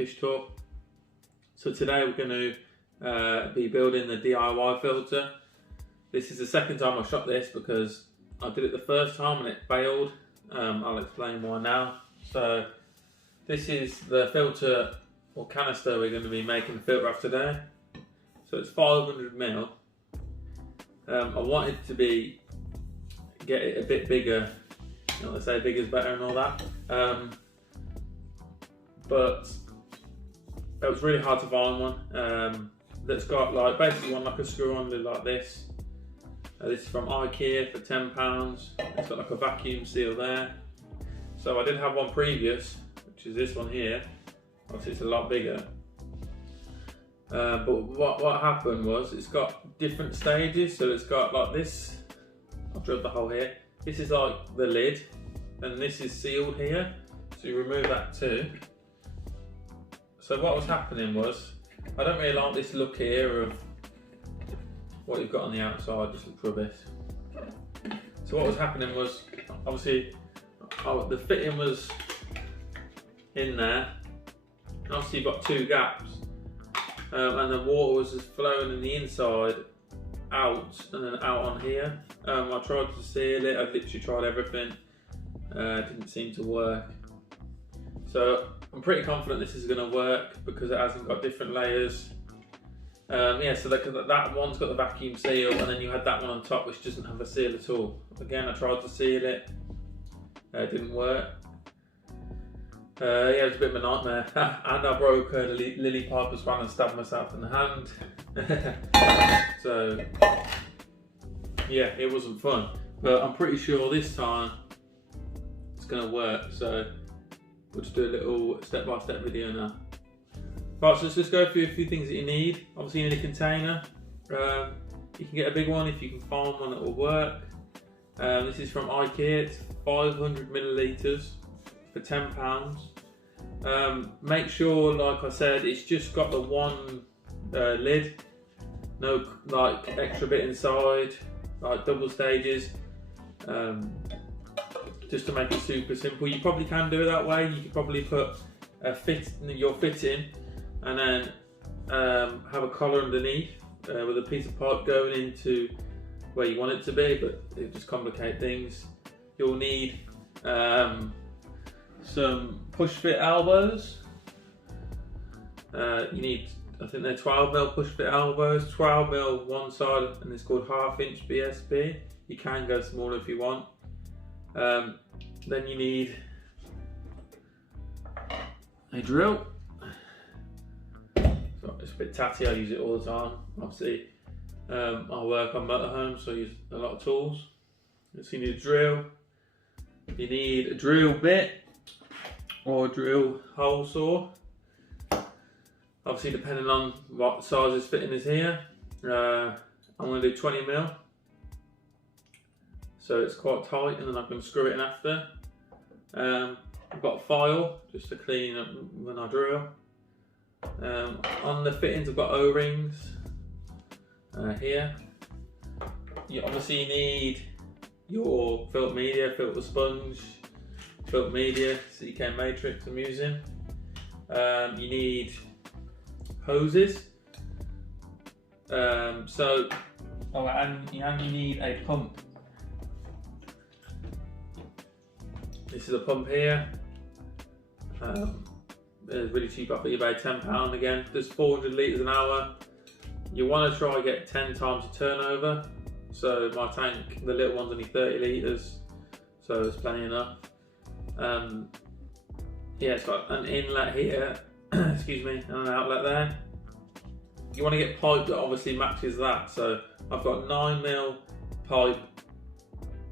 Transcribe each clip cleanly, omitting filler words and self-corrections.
Fish Talk. So today we're going to be building the DIY filter. This is the second time I shot this because I did it the first time and it failed. I'll explain why now. So this is the filter or canister we're going to be making the filter of today. So it's 500 ml. I wanted to get it a bit bigger. You know, they say bigger is better and all that. But it was really hard to find one that's got like basically one like a screw on lid like this. This is from IKEA for £10. It's got like a vacuum seal there. So I did have one previous, which is this one here. Obviously it's a lot bigger. But what happened was it's got different stages. So it's got like this. I've drilled the hole here. This is like the lid, and this is sealed here. So you remove that too. So what was happening was, I don't really like this look here of what you've got on the outside, just looks rubbish. So what was happening was, obviously, the fitting was in there, and obviously you've got two gaps, and the water was just flowing in the inside, out, and then out on here. I tried to seal it, I literally tried everything, it didn't seem to work. So I'm pretty confident this is going to work because it hasn't got different layers. Yeah, so that one's got the vacuum seal, and then you had that one on top which doesn't have a seal at all. Again, I tried to seal it, it didn't work. Yeah, it was a bit of a nightmare. And I broke the lily pipe as well and stabbed myself in the hand. So yeah, it wasn't fun. But I'm pretty sure this time it's going to work. So we'll just do a little step-by-step video now. Right, so let's just go through a few things that you need. Obviously you need a container. You can get a big one if you can find one that will work. This is from IKEA, it's 500 millilitres for £10. Make sure, like I said, it's just got the one lid. No like extra bit inside, like double stages. Just to make it super simple. You probably can do it that way. You could probably put your fitting and then have a collar underneath with a piece of pipe going into where you want it to be, but it just complicate things. You'll need some push fit elbows. You need, I think they're 12mm push fit elbows, 12mm one side, and it's called 1/2 inch BSP. You can go smaller if you want. Then you need a drill. So it's a bit tatty, I use it all the time. Obviously, I work on motorhomes, so I use a lot of tools. So you need a drill. You need a drill bit or a drill hole saw. Obviously, depending on what size this fitting is here. I'm going to do 20mm. So it's quite tight, and then I can screw it in after. I've got a file just to clean up when I drill. On the fittings I've got O-rings here. You obviously need your filter media, filter sponge, filter media, CK matrix I'm using. You need hoses. And you need a pump. This is a pump here. It's really cheap off eBay, £10 again. There's 400 litres an hour. You want to try and get 10 times the turnover. So my tank, the little one's only 30 litres, so there's plenty enough. Yeah, it's got an inlet here, excuse me, and an outlet there. You want to get pipe that obviously matches that. So I've got 9mm pipe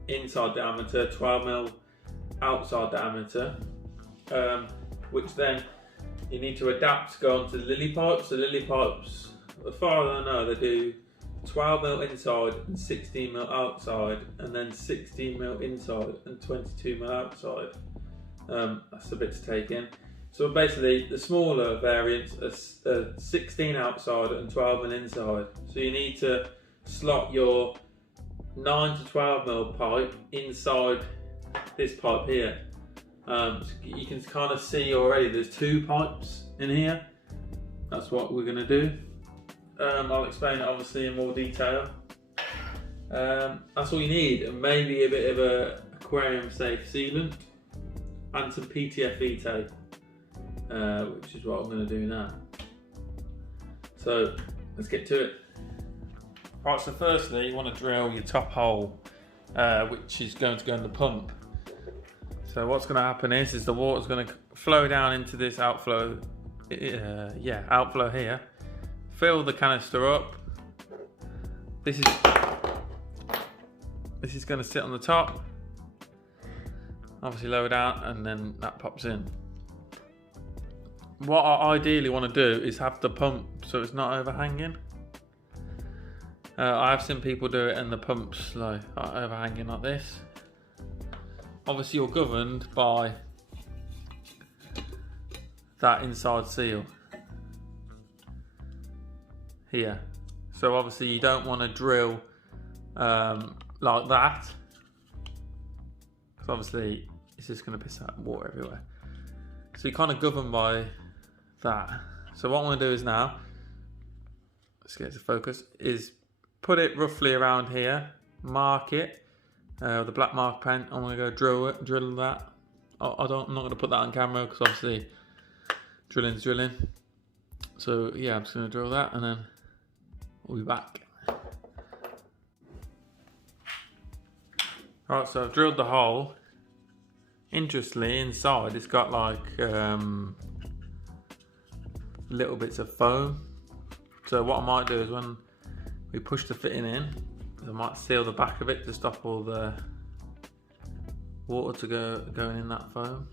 inside diameter, 12mm outside diameter, which then you need to adapt to go onto the lily pipes. The lily pipes, as far as I know, they do 12mm inside and 16mm outside, and then 16mm inside and 22mm outside. That's a bit to take in. So basically, the smaller variants are 16 outside and 12mm inside. So you need to slot your 9 to 12mm pipe inside this pipe here. You can kind of see already there's 2 pipes in here. That's what we're going to do. I'll explain it obviously in more detail. That's all you need, and maybe a bit of a aquarium safe sealant and some PTFE tape, which is what I'm going to do now. So let's get to it. Right, so firstly you want to drill your top hole, which is going to go in the pump. So what's going to happen is the water's going to flow down into this outflow, outflow here. Fill the canister up. This is going to sit on the top. Obviously lower down, and then that pops in. What I ideally want to do is have the pump so it's not overhanging. I have seen people do it and the pump's like overhanging like this. Obviously you're governed by that inside seal here. So obviously you don't want to drill like that, because obviously it's just going to piss out water everywhere. So you're kind of governed by that. So what I'm going to do is now, let's get it to focus, is put it roughly around here, mark it with a black mark pen. I'm going to go drill that. I'm not going to put that on camera because obviously drilling's drilling. So yeah, I'm just going to drill that and then we'll be back. Alright, so I've drilled the hole. Interestingly, inside it's got like little bits of foam. So what I might do is when we push the fitting in, I might seal the back of it to stop all the water going in that foam.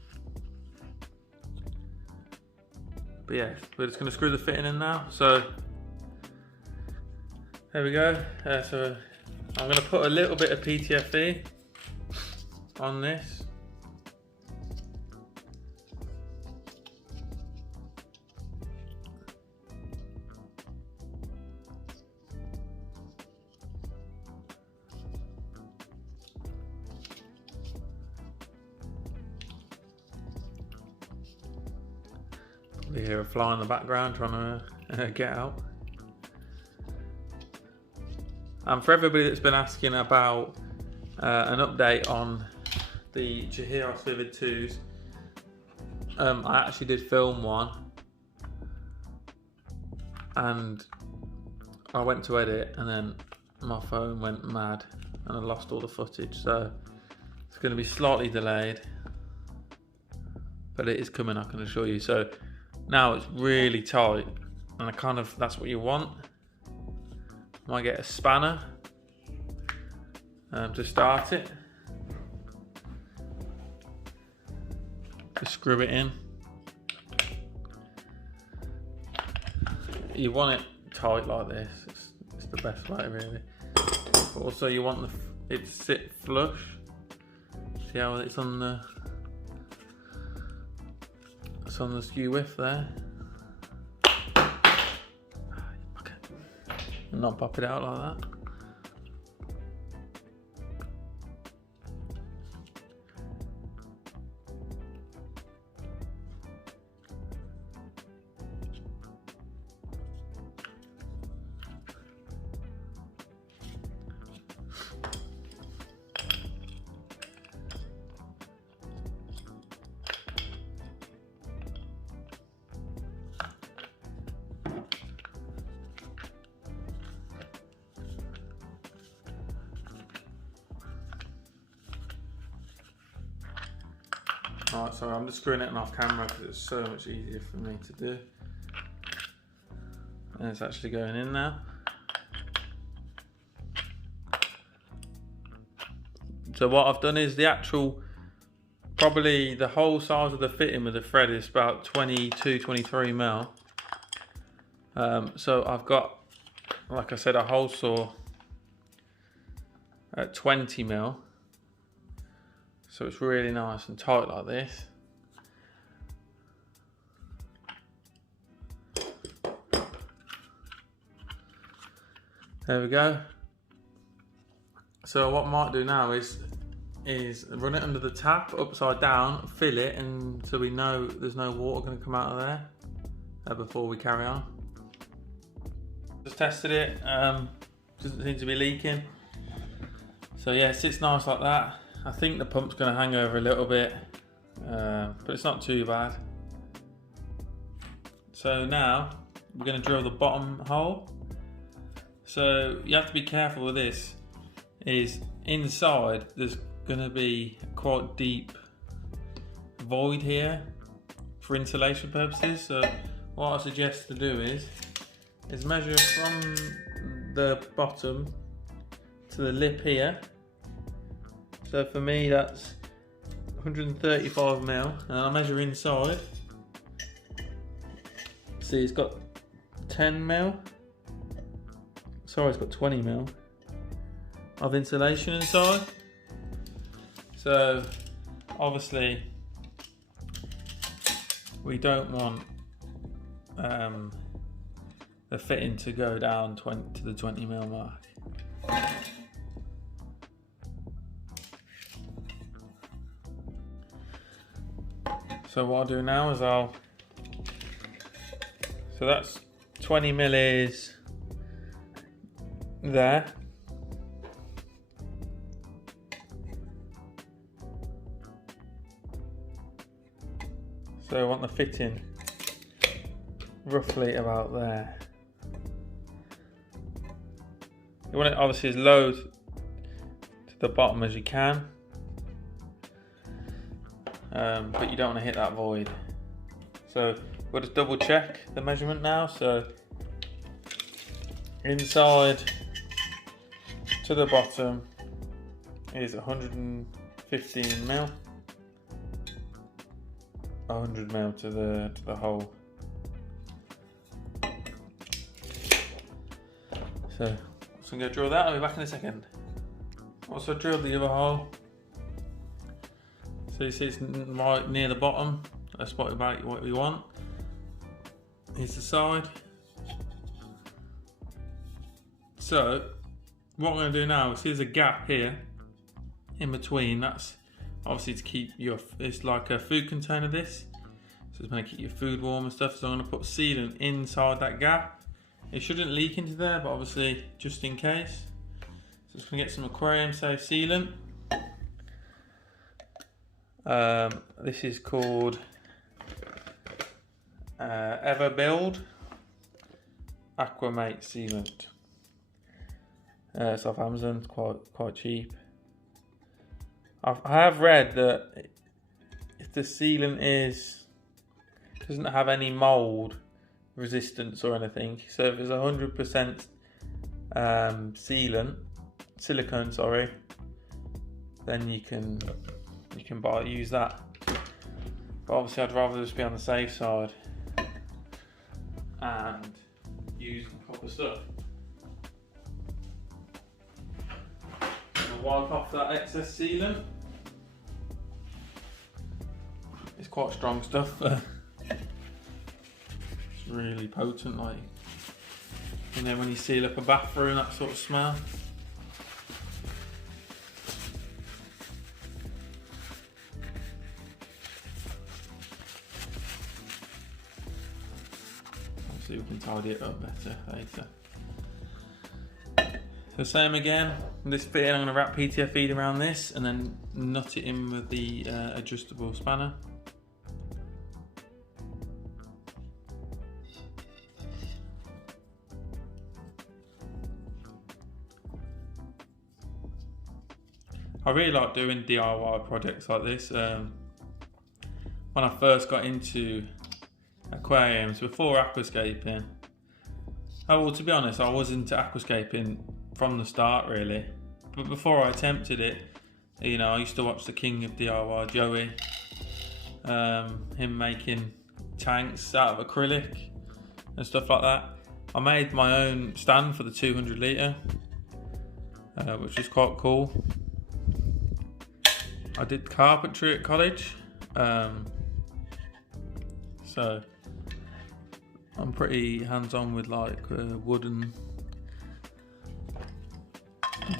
But yeah, we're just going to screw the fitting in now. So there we go. So I'm going to put a little bit of PTFE on this. You hear a fly in the background trying to get out. And for everybody that's been asking about an update on the Jahiros Vivid 2s, I actually did film one and I went to edit and then my phone went mad and I lost all the footage, so it's going to be slightly delayed, but it is coming, I can assure you. So now it's really tight and that's what you want. Might get a spanner to start it. Just screw it in. You want it tight like this. It's the best way really. But also you want it to sit flush. See how it's on the skew width there. And not pop it out like that. Alright, so I'm just screwing it in off camera because it's so much easier for me to do. And it's actually going in now. So what I've done is probably the whole size of the fitting with the thread is about 22, 23 mil. So I've got, like I said, a hole saw at 20 mil. So it's really nice and tight like this. There we go. So what I might do now is is run it under the tap, upside down, fill it, and so we know there's no water going to come out of there before we carry on. Just tested it, doesn't seem to be leaking. So yeah, it sits nice like that. I think the pump's going to hang over a little bit, but it's not too bad. So now we're going to drill the bottom hole. So you have to be careful with this, is inside there's going to be quite deep void here for insulation purposes. So what I suggest to do is measure from the bottom to the lip here. So for me that's 135 mil, and I'll measure inside. See, it's got 10 mil. Sorry, it's got 20 mil of insulation inside. So obviously we don't want the fitting to go down to the 20 mil mark. So what I'll do now is so that's 20 mil is there. So I want the fitting roughly about there. You want it obviously as low to the bottom as you can, but you don't want to hit that void. So we'll just double check the measurement now. So inside to the bottom is 115 mil. 100 mil to the hole. So I'm going to drill that. I'll be back in a second. Also drilled the other hole. So you see it's right near the bottom. That's about what we want. Here's the side. So what I'm going to do now is there's a gap here in between. That's obviously to keep it's like a food container, this. So it's going to keep your food warm and stuff. So I'm going to put sealant inside that gap. It shouldn't leak into there, but obviously just in case. So just going to get some aquarium safe sealant. This is called Everbuild Aquamate sealant. It's off Amazon, it's quite cheap. I have read that if the sealant doesn't have any mold resistance or anything, so if it's 100% silicone, sorry, then you can use that. But obviously I'd rather just be on the safe side and use the proper stuff. Wipe off that excess sealant. It's quite strong stuff. It's really potent, like, you know, when you seal up a bathroom, that sort of smell. Obviously we can tidy it up better later. So same again, this fitting I'm going to wrap PTFE feed around this and then nut it in with the adjustable spanner. I really like doing DIY projects like this. When I first got into aquariums, before aquascaping, well, to be honest, I was into aquascaping from the start really, but before I attempted it, you know, I used to watch the king of DIY, Joey, him making tanks out of acrylic and stuff like that. I made my own stand for the 200 litre, which is quite cool. I did carpentry at college, so I'm pretty hands-on with like wood and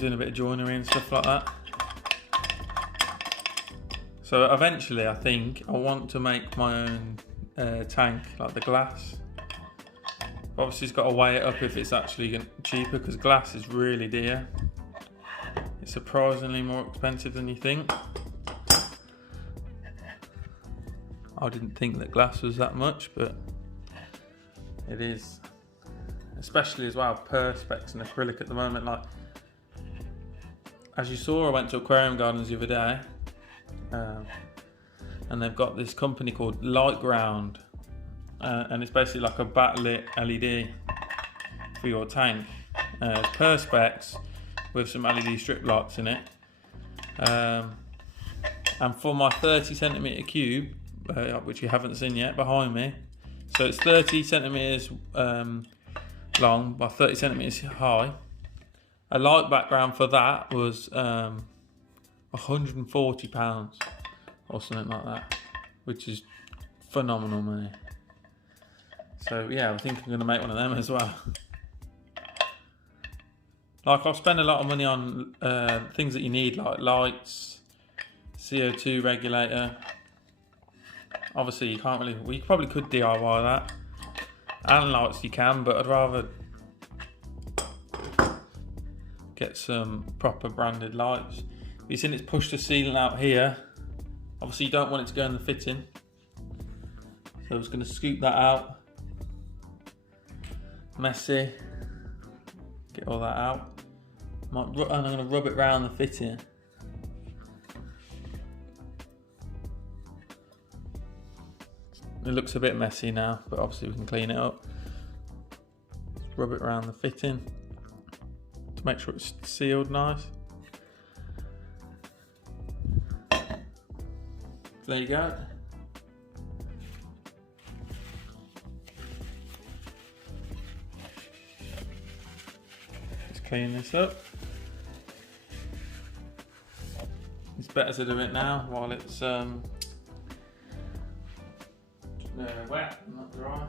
doing a bit of joinery and stuff like that. So eventually I think I want to make my own tank, like the glass. Obviously it's got to weigh it up if it's actually cheaper, because glass is really dear. It's surprisingly more expensive than you think. I didn't think that glass was that much, but it is. Especially as well, perspex and acrylic at the moment. Like, as you saw, I went to Aquarium Gardens the other day, and they've got this company called Lightground, and it's basically like a backlit LED for your tank. It's perspex with some LED strip lights in it, and for my 30cm cube, which you haven't seen yet behind me, so it's 30cm long by 30cm high. A light background for that was £140 or something like that, which is phenomenal money. So yeah, I think I'm going to make one of them as well. Like, I'll spend a lot of money on things that you need, like lights, CO2 regulator. Obviously you can't really, well, you probably could DIY that, and lights you can, but I'd rather get some proper branded lights. You've seen it's pushed the ceiling out here. Obviously you don't want it to go in the fitting, so I'm just going to scoop that out. Messy. Get all that out. And I'm going to rub it around the fitting. It looks a bit messy now, but obviously we can clean it up. Rub it around the fitting to make sure it's sealed nice. There you go. Let's clean this up. It's better to do it now while it's wet, not dry.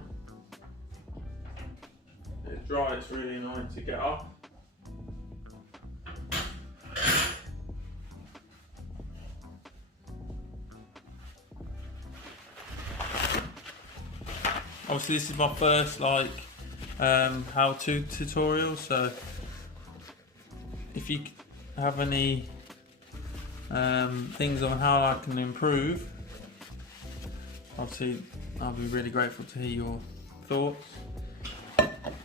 If it's dry, it's really annoying to get off. Obviously this is my first how-to tutorial, so if you have any things on how I can improve, obviously I'll be really grateful to hear your thoughts.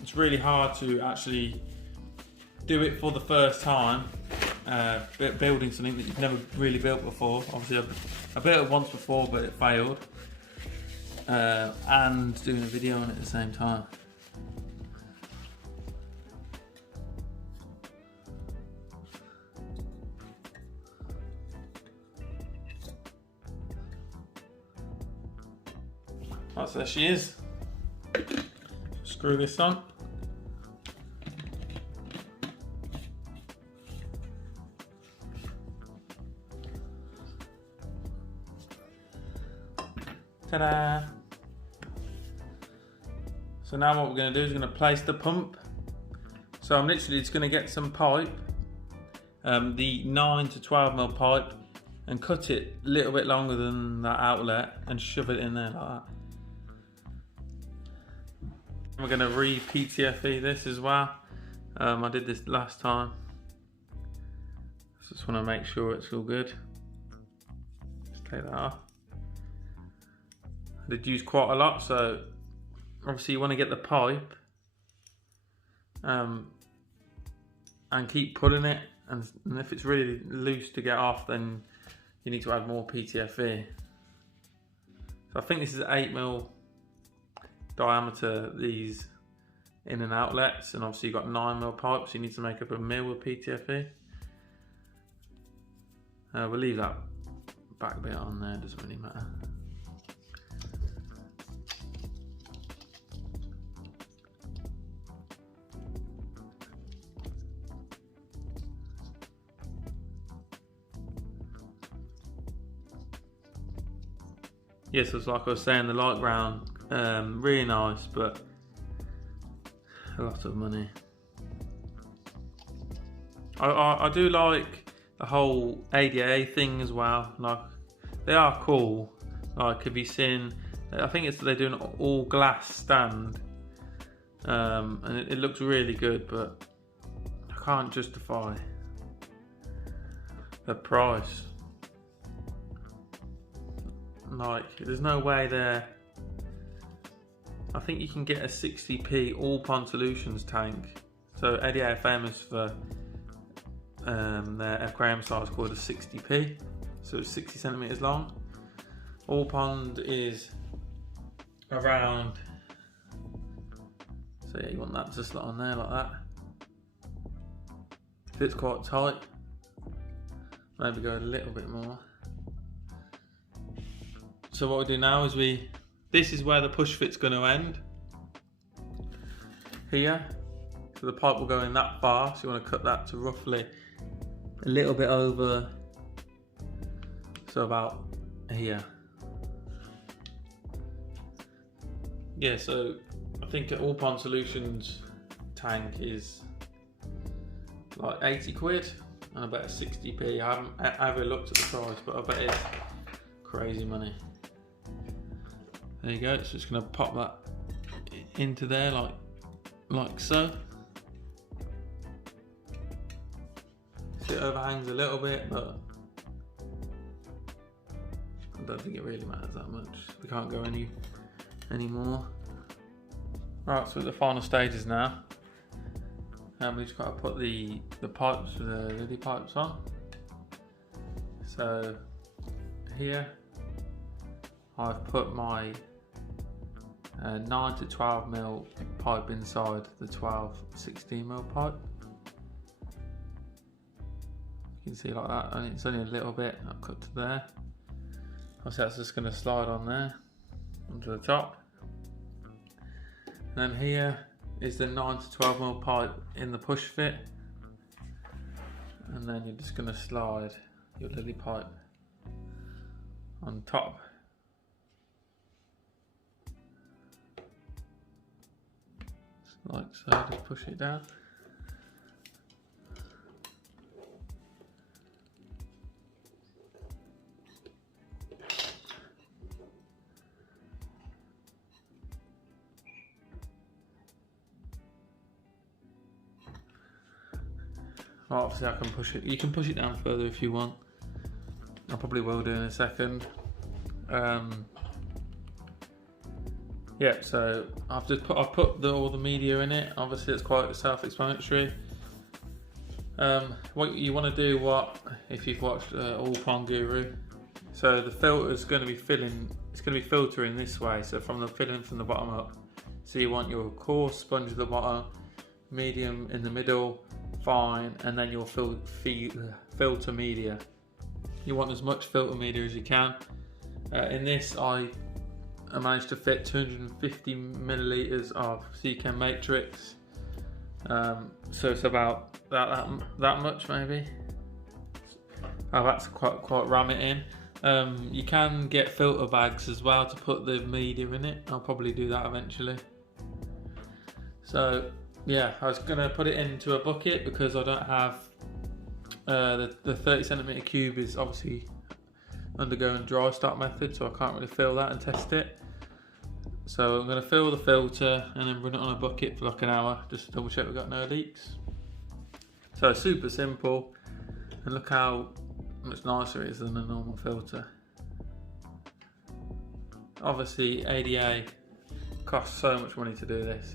It's really hard to actually do it for the first time, building something that you've never really built before. Obviously I built it once before, but it failed, and doing a video on it at the same time. Right, so there she is. Screw this on. Ta-da! So now what we're going to do is we're going to place the pump. So I'm literally just going to get some pipe, the 9 to 12mm pipe, and cut it a little bit longer than that outlet and shove it in there like that. We're going to re-PTFE this as well. I did this last time. Just want to make sure it's all good. Just take that off. I did use quite a lot, so obviously you want to get the pipe and keep pulling it, and if it's really loose to get off, then you need to add more PTFE. So I think this is 8mm diameter, these in and outlets, and obviously you've got 9mm pipes, so you need to make up a mil with PTFE. We'll leave that back bit on there, doesn't really matter. Yes, it's like I was saying, the Lightground, really nice, but a lot of money. I do like the whole ADA thing as well. Like, they are cool. Like, have you seen, I think they do an all glass stand, and it looks really good, but I can't justify the price. Like, there's no way there. I think you can get a 60p All Pond Solutions tank. So ADA are famous for their aquarium size called a 60p, so it's 60 centimeters long. All Pond is around, so yeah, you want that to slot on there like that. Fits quite tight. Maybe go a little bit more. So what we do now is this is where the push fit's going to end. Here. So the pipe will go in that far, so you want to cut that to roughly a little bit over, so about here. Yeah, so I think an All Pond Solutions tank is like 80 quid, and I bet it's 60p. I haven't ever looked at the price, but I bet it's crazy money. There you go, so just gonna pop that into there like so. See, it overhangs a little bit, but I don't think it really matters that much. We can't go any more. Right, so at the final stages now. And we've just got to put the pipes, the lily pipes on. So here I've put my 9 to 12 mil pipe inside the 12-16 mil pipe. You can see like that, and it's only a little bit. I'll cut to there. Obviously that's just going to slide on there onto the top. And then here is the 9 to 12 mil pipe in the push fit, and then you're just going to slide your lily pipe on top. Like so, just push it down. Obviously I can push it, you can push it down further if you want. I probably will do in a second. Yeah, so I've put all the media in it. Obviously it's quite self-explanatory. What you want to do, if you've watched All Pond Guru, so the filter is going to be filtering this way, so from the filling from the bottom up. So you want your coarse sponge at the bottom, medium in the middle, fine, and then your filter media. You want as much filter media as you can. In this I managed to fit 250 millilitres of Seachem Matrix, so it's about that much maybe. Oh, that's quite ram it in. You can get filter bags as well to put the media in it. I'll probably do that eventually. So yeah, I was gonna put it into a bucket because I don't have the 30 centimeter cube is obviously undergoing dry start method, so I can't really fill that and test it. So I'm going to fill the filter and then run it on a bucket for like an hour just to double check we've got no leaks. So super simple, and look how much nicer it is than a normal filter. Obviously ADA costs so much money to do this.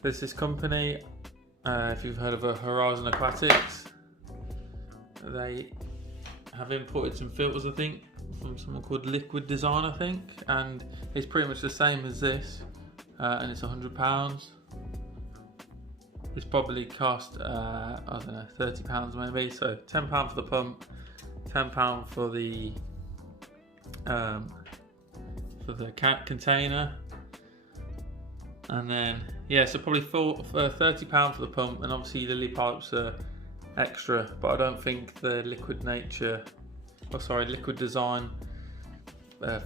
There's this company, if you've heard of Horizon Aquatics, they have imported some filters, I think, from someone called Liquid Design, I think, and it's pretty much the same as this, and it's £100. It's probably cost, I don't know, £30 maybe, so £10 for the pump, £10 for the container, and then yeah, so probably £30 for the pump, and obviously lily pipes are extra, but I don't think the Liquid Design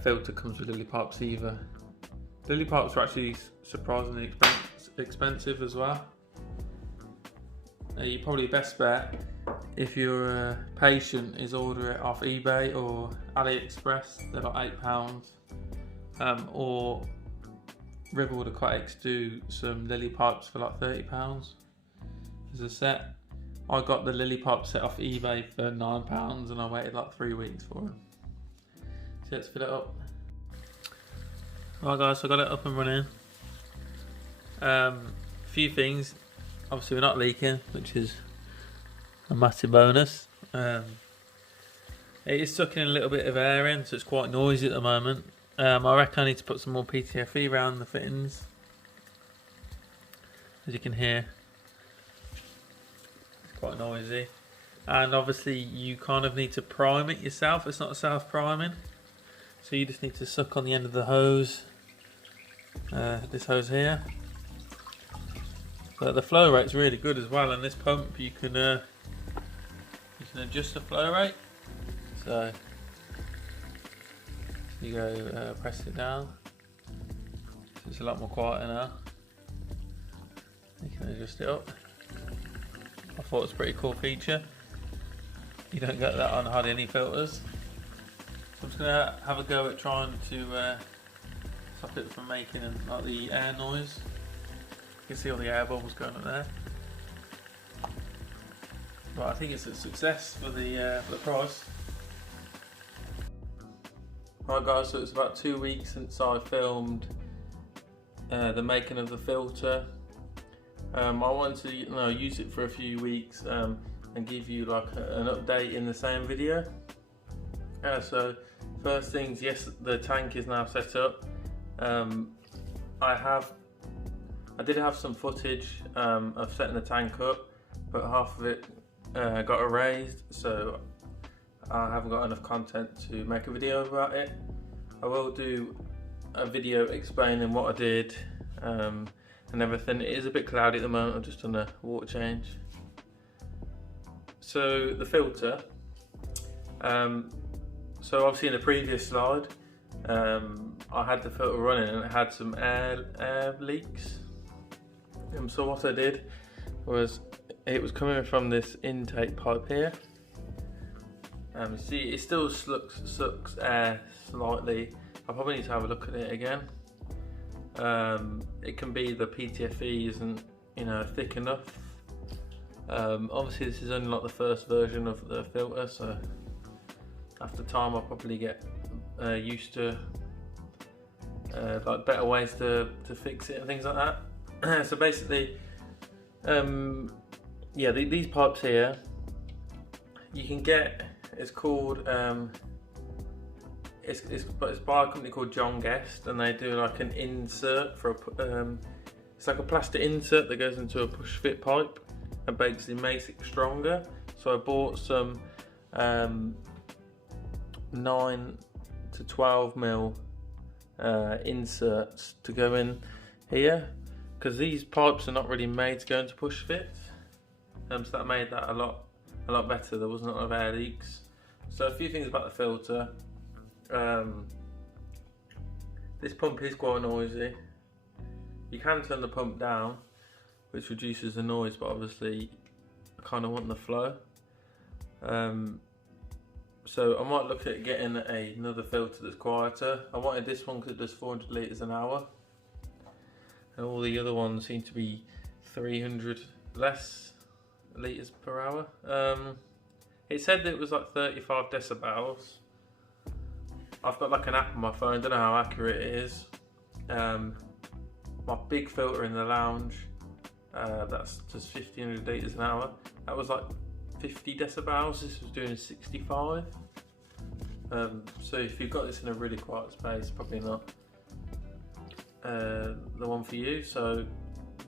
filter comes with lily pipes either. Lily pipes are actually surprisingly expensive as well. You're probably best bet if you're patient, is order it off eBay or AliExpress. They're like £8. Or Riverwood Aquatics do some lily pipes for like £30 as a set. I got the lily pipe set off eBay for £9 and I waited like 3 weeks for it. So let's fill it up. Right guys, so I got it up and running. Few things. Obviously we're not leaking, which is a massive bonus. It is sucking a little bit of air in, so it's quite noisy at the moment. I reckon I need to put some more PTFE around the fittings. As you can hear, it's quite noisy. And obviously you kind of need to prime it yourself. It's not self-priming, so you just need to suck on the end of the hose, this hose here. But the flow rate's really good as well, and this pump you can adjust the flow rate. So you go press it down. So it's a lot more quieter now. You can adjust it up. I thought it was a pretty cool feature. You don't get that on hardly any filters. So I'm just gonna have a go at trying to stop it from making like the air noise. You can see all the air bubbles going up there. But I think it's a success for the price. Right guys, so it's about 2 weeks since I filmed the making of the filter. I wanted to use it for a few weeks and give you like an update in the same video. So first things, yes, the tank is now set up. I did have some footage of setting the tank up, but half of it got erased, so I haven't got enough content to make a video about it. I will do a video explaining what I did and everything. It is a bit cloudy at the moment, I've just done a water change. So the filter, so obviously in the previous slide I had the filter running and it had some air leaks. So what I did was, it was coming from this intake pipe here. See, it still sucks air slightly. I probably need to have a look at it again. It can be the PTFE isn't, thick enough. Obviously this is only like the first version of the filter, so after time I'll probably get used to like better ways to fix it and things like that. So basically, yeah, these pipes here, you can get, it's called, it's by a company called John Guest, and they do like an insert for it's like a plastic insert that goes into a push fit pipe and basically makes it stronger. So I bought some 9 to 12 mil inserts to go in here, because these pipes are not really made to go into push fits. So that made that a lot better. There wasn't a lot of air leaks. So a few things about the filter. This pump is quite noisy. You can turn the pump down, which reduces the noise, but obviously I kind of want the flow. So I might look at getting another filter that's quieter. I wanted this one because it does 400 litres an hour, and all the other ones seem to be 300 less litres per hour. It said that it was like 35 decibels. I've got like an app on my phone, don't know how accurate it is. My big filter in the lounge, that's just 1500 litres an hour. That was like 50 decibels, this was doing 65. So if you've got this in a really quiet space, probably not the one for you. So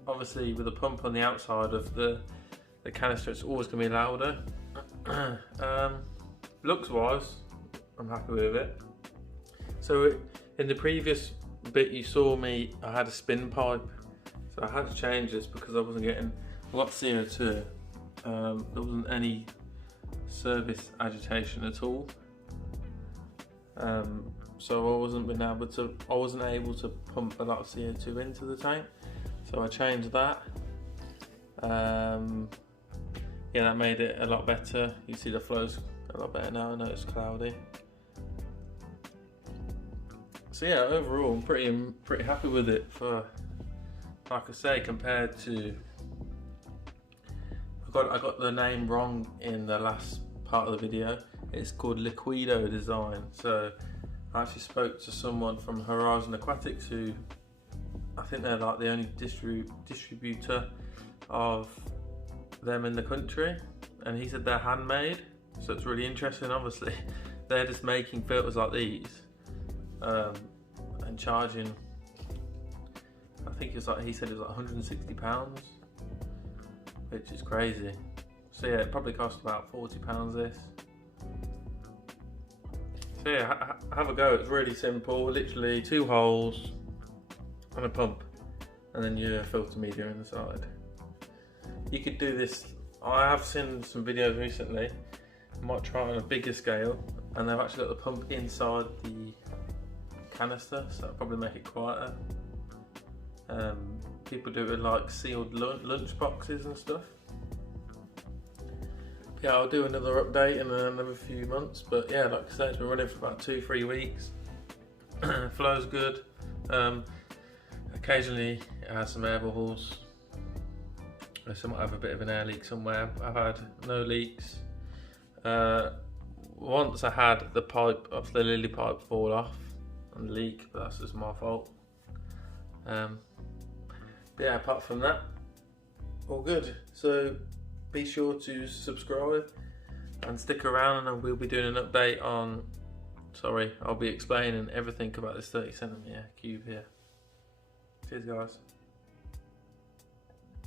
obviously with a pump on the outside of the canister, it's always going to be louder. Looks wise, I'm happy with it. So in the previous bit you saw me, I had a spin pipe, so I had to change this because I wasn't getting a lot of CO2. There wasn't any surface agitation at all, so I wasn't able to pump a lot of CO2 into the tank. So I changed that. yeah, that made it a lot better. You see the flow's a lot better now. I know it's cloudy. So yeah, overall I'm pretty happy with it. For, like I say, compared to, I got the name wrong in the last part of the video. It's called Liquido Design. So I actually spoke to someone from Horizon Aquatics, who I think they're like the only distributor of them in the country, and he said they're handmade, so it's really interesting. Obviously they're just making filters like these and charging, I think it's like, he said it was like £160, which is crazy. So yeah, it probably cost about £40 this. So yeah, have a go. It's really simple, literally 2 holes and a pump, and then your filter media inside. You could do this, I have seen some videos recently, I might try on a bigger scale, and they've actually got the pump inside the canister, so that'll probably make it quieter. People do it with like sealed lunch boxes and stuff. Yeah, I'll do another update in another few months, but yeah, like I said, it's been running for about 2-3 weeks. Flow's good. Occasionally it has some air bubbles. So I might have a bit of an air leak somewhere. I've had no leaks. Once I had the pipe of the lily pipe fall off and leak, but that's just my fault. But yeah, apart from that, all good. So be sure to subscribe and stick around, and we'll be doing an update on, I'll be explaining everything about this 30cm cube here. Cheers guys.